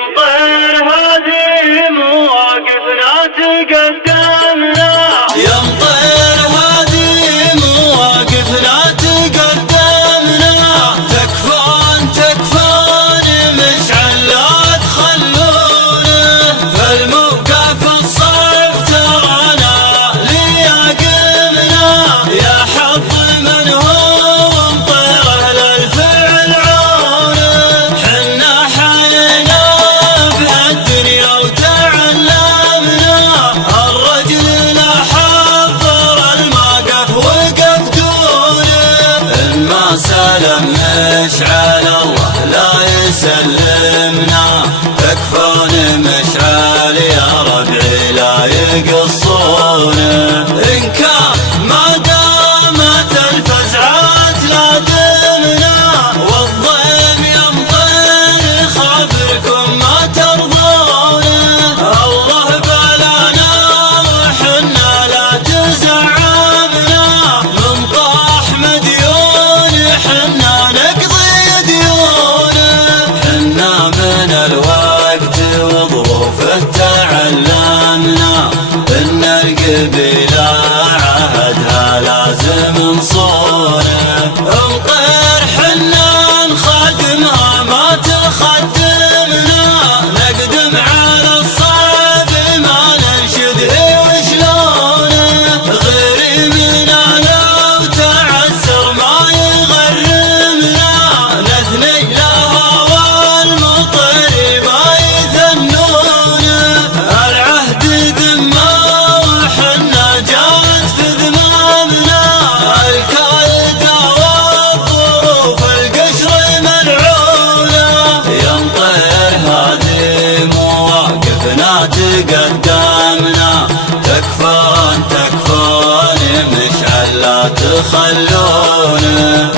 يمطر هذه مواقفنا تقدمنا، يمطر هذه مواقفنا تقدمنا، تكفون مشعل لا تخلونه، فالموقف الصعب ترانا لياقمنا، يا حظ من هو مطيره للفعل عونه، حنا حينا بهالدنيا وتعلمنا، الرجل لا حضر الموقف وقف دونه، إن ما سلم مشعل الله لا يسلمنا، تكفون مشعل يا ربعي لا يقصونه، إن كان ما دامت الفزعات لازمنا، والضيم يمطر خبركم ما ترضونه، الله بلانا وحنا لا تزعمنا، من طاح مديون حنا نقضي ديونه، حنا من الوقت وظروفه تعلمنا، إن القبيلة عهدها لازم نصونه، امطر حنا نخدمها ما تخدمنا، نقدم على الصعب ما ننشد وشلونه، غيري منا لو تعسر ما يغرمنا، نثني لها والمطر ما يثنونه، العهد ذمه وحنا جات في ذمامنا، الكايدة والظروف القشر ملعونه، يمطر هذه مواقفنا تقدمنا، تكفون مشعل لا تخلونه.